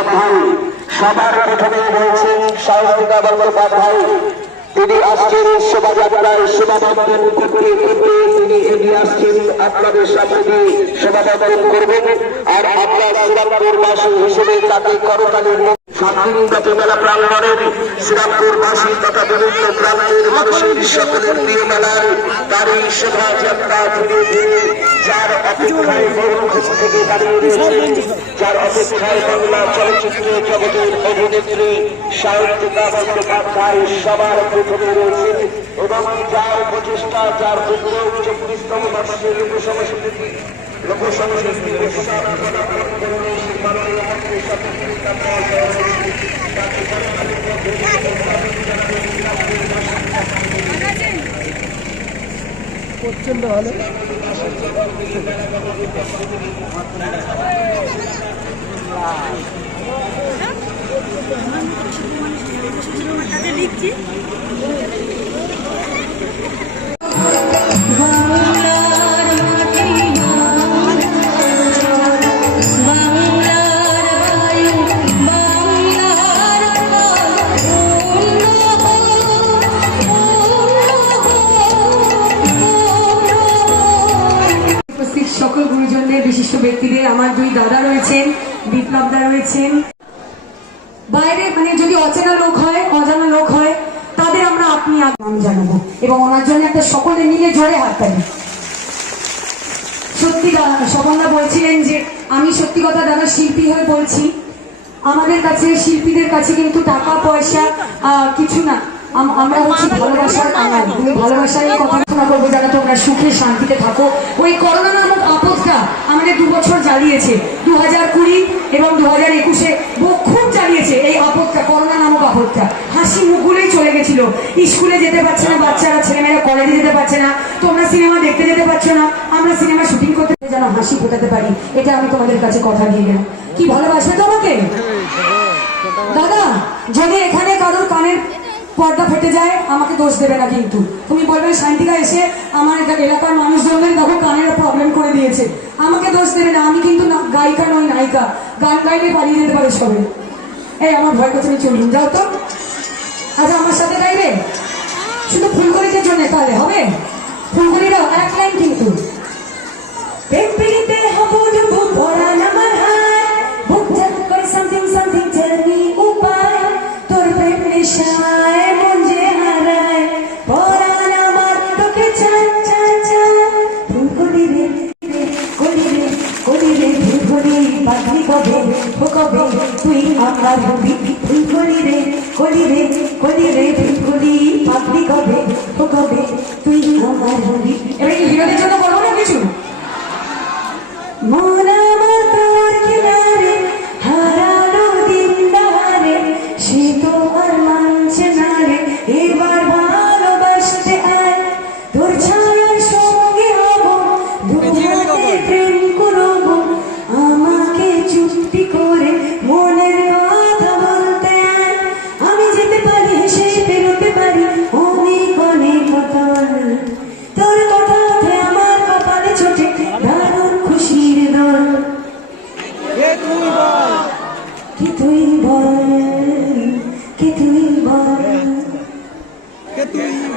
বন্দ্যোপাধ্যায় সবার প্রথমে রয়েছেন সাহসিকা বন্দ্যোপাধ্যায় তিনি আসছেন শোভাযাত্রায় শোভাবর্ধন করতে করতে তিনি এগিয়ে আসছেন আপনাদের সামনে দিয়ে শোভাবর্ধন করবেন। আর আমরা শ্রীরামপুরবাসী হিসেবে তাকে করতালির শান্তিনিকেতন মেলা প্রাঙ্গণের শ্রীরামপুরবাসী তথা বিভিন্ন প্রান্তের মানুষের সকলের প্রিয় মেলার তারই শোভাযাত্রা ধীরে ধীরে যার অপেক্ষায় বহু থেকে দাঁড়িয়ে রয়েছেন যার অপেক্ষায় বাংলা চলচ্চিত্র জগতের অভিনেত্রী সাহিত্যিকা বন্দ্যোপাধ্যায় সবার প্রথমে রয়েছেন এবং যার প্রচেষ্টা যার উগ্র চব্বিশতম বর্ষের লোক সংস্কৃতি প্রচণ্ড ভালো। ব্যক্তিদের আমার দুই দাদা রয়েছেন বিপ্লবদা রয়েছেন। বাইরে মানে যদি অচেনা লোক হয় অজানা লোক হয় তাদের আমরা আপনি নাম জানাব এবং ওনার জন্য একটা সকলে মিলে জোরে হাততালি সত্যি দা- স্বপনদা বলছিলেন যে আমি সত্যি কথা দাদা শিল্পী হয়ে বলছি। আমাদের কাছে শিল্পীদের কাছে কিন্তু টাকা পয়সা আহ, কিছু না। আমরা হচ্ছি ভালোবাসার তুমি ভালোবাসার কথা প্রার্থনা করব যারা তোমরা সুখে শান্তিতে থাকো। ওই করোনা নামক আপদটা আমাদের দু হাজার কুড়ি এবং দু হাজার একুশে খুব জ্বালিয়েছে এই আপদটা করোনা নামক আপদটা হাসি মুখগুলোই চলে গেছিল। স্কুলে যেতে পারছে না, বাচ্চারা, ছেলেমেয়েরা কলেজে যেতে পারছে না। তোমরা সিনেমা দেখতে যেতে পারছ না। আমরা সিনেমা শুটিং করতে যেন হাসি ফোটাতে পারি, এটা আমি তোমাদের কাছে কথা দিয়ে গেলাম। কি ভালোবাসবে তোমাকে? দাদা, যদি এখানে কারোর কানের পর্দা ফেটে যায়, আমাকে দোষ দেবে না কিন্তু। তুমি বলবে শান্তিকা এসে আমার এলাকার মানুষজনদের দেখো কানের প্রবলেম করে দিয়েছে। আমাকে দোষ দেবে না, আমি কিন্তু গায়িকা নই, নায়িকা। গান গাইলে পালিয়ে যেতে পারে সবে এই, আমার ভয় করছে, আমি চলুন যাও তো। আচ্ছা আমার সাথে গাইবে? শুধু ফুলকলিদের জন্য তাহলে, হবে? ফুলকলিরাও এক লাইন কিন্তু। নেশায় তুই আমার হবি ফুলকলি রে রে Ketuim bororã, tu bororã. Ketuim.